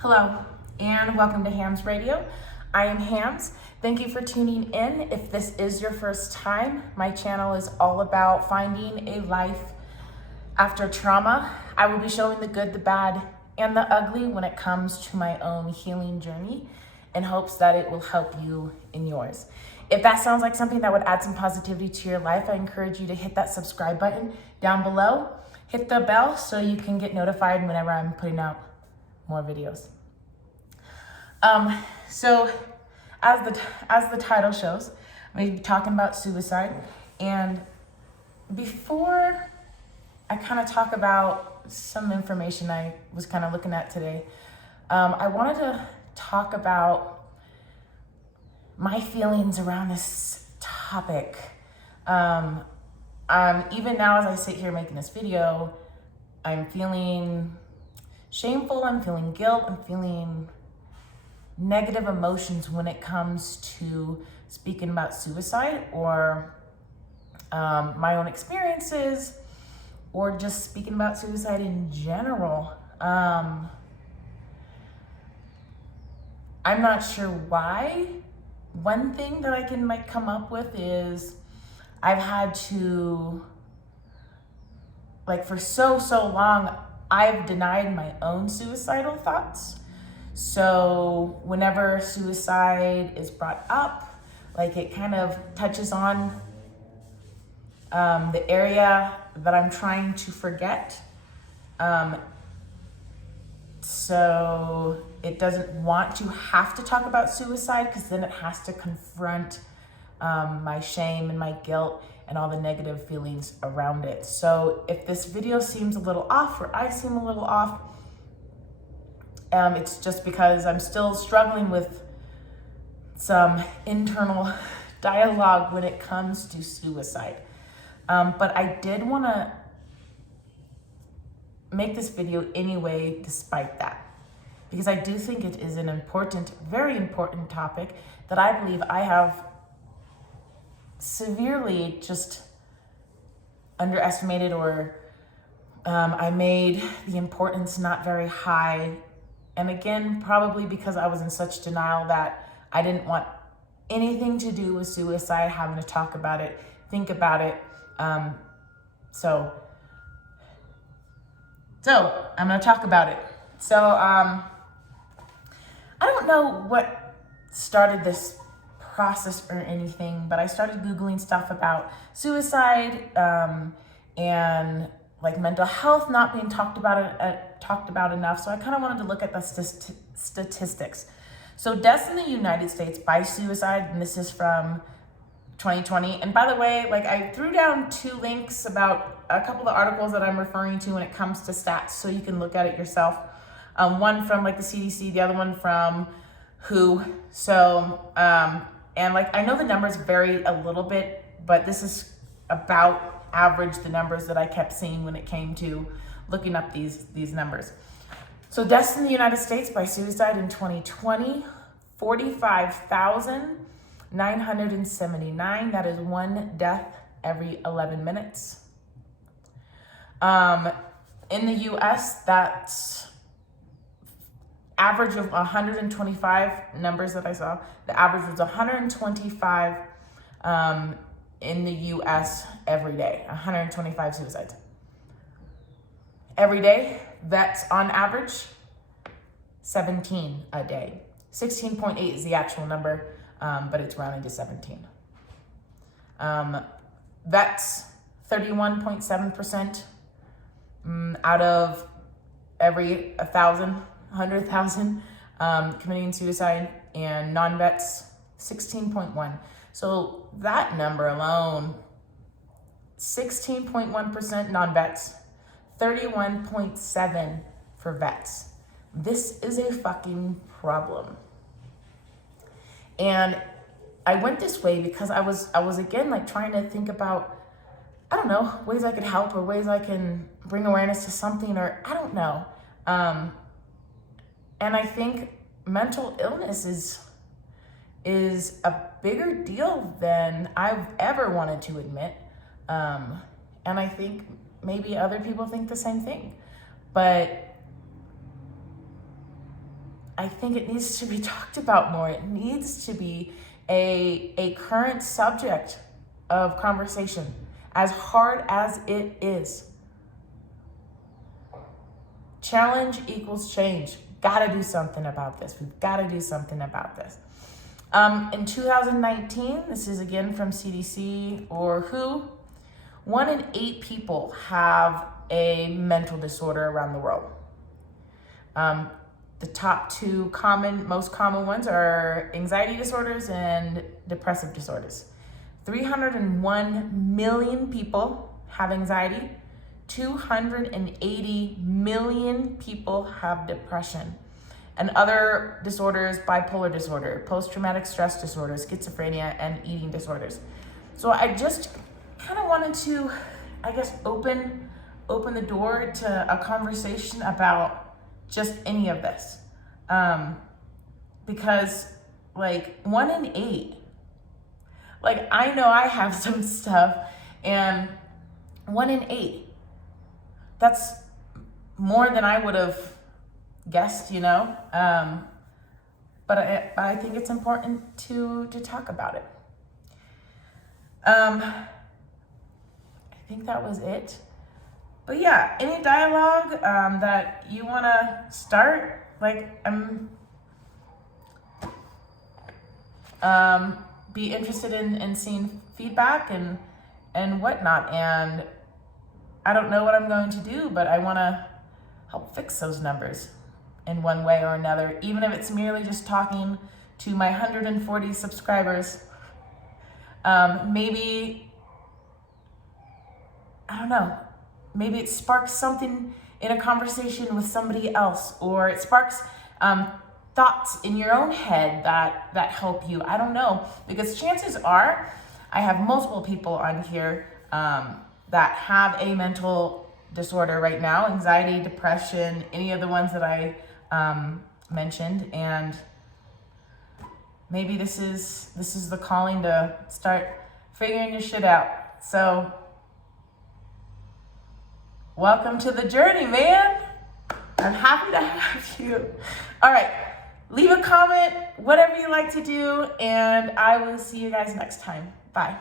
Hello, and welcome to Hams Radio. I am Hams. Thank you for tuning in. If this is your first time, my channel is all about finding a life after trauma. I will be showing the good, the bad, and the ugly when it comes to my own healing journey in hopes that it will help you in yours. If that sounds like something that would add some positivity to your life, I encourage you to hit that subscribe button down below. Hit the bell so you can get notified whenever I'm putting out more videos. So as the title shows, I'm going to be talking about suicide. And before I kind of talk about some information I was kind of looking at today, I wanted to talk about my feelings around this topic. Even now as I sit here making this video, I'm feeling shameful, I'm feeling guilt, I'm feeling negative emotions when it comes to speaking about suicide or my own experiences or just speaking about suicide in general. I'm not sure why. One thing that I can come up with is I've had to, for so long, I've denied my own suicidal thoughts. So whenever suicide is brought up, it kind of touches on the area that I'm trying to forget. So it doesn't want to have to talk about suicide because then it has to confront my shame and my guilt and all the negative feelings around it. So if this video seems a little off or I seem a little off, it's just because I'm still struggling with some internal dialogue when it comes to suicide. But I did want to make this video anyway, despite that, because I do think it is an important, very important topic that I believe I have severely just underestimated, or I made the importance not very high. And again, probably because I was in such denial that I didn't want anything to do with suicide, having to talk about it, think about it. So I'm gonna talk about it. So I don't know what started this process or anything, but I started Googling stuff about suicide and mental health not being talked about enough. So I kind of wanted to look at the statistics. So deaths in the United States by suicide, and this is from 2020. And by the way, I threw down 2 links about a couple of articles that I'm referring to when it comes to stats, so you can look at it yourself. One from the CDC, the other one from WHO. So, and I know the numbers vary a little bit, but this is about average the numbers that I kept seeing when it came to looking up these numbers. So deaths in the United States by suicide in 2020, 45,979. That is 1 death every 11 minutes. In the US, that's average of 125 numbers that I saw. The average was 125 in the US every day, 125 suicides. Every day, that's on average 17 a day. 16.8 is the actual number, but it's rounded to 17. Vets, 31.7% out of every 100,000 committing suicide, and non-vets, 16.1. So that number alone, 16.1% non-vets, 31.7 for vets. This is a fucking problem. And I went this way because I was again trying to think about, I don't know, ways I could help or ways I can bring awareness to something, or I don't know. And I think mental illness is a bigger deal than I've ever wanted to admit. And I think maybe other people think the same thing. But I think it needs to be talked about more. It needs to be a current subject of conversation, as hard as it is. Challenge equals change. Gotta do something about this. We've gotta do something about this. In 2019, this is again from CDC or WHO, 1 in 8 people have a mental disorder around the world. The top 2 most common ones are anxiety disorders and depressive disorders. 301 million people have anxiety. 280 million people have depression. And other disorders, bipolar disorder, post-traumatic stress disorder, schizophrenia, and eating disorders. So I just kind of wanted to, I guess, open the door to a conversation about just any of this. Because like 1 in 8, like I know I have some stuff, and 1 in 8, that's more than I would have guessed, you know. But I think it's important to talk about it. I think that was it. But yeah, any dialogue that you want to start, like be interested in seeing feedback and whatnot. And I don't know what I'm going to do, but I want to help fix those numbers in one way or another, even if it's merely just talking to my 140 subscribers. Maybe, I don't know, maybe it sparks something in a conversation with somebody else, or it sparks thoughts in your own head that help you. I don't know, because chances are I have multiple people on here that have a mental disorder right now, anxiety, depression, any of the ones that I mentioned, and maybe this is the calling to start figuring your shit out. So welcome to the journey, man. I'm happy to have you. All right, leave a comment, whatever you like to do, and I will see you guys next time. Bye.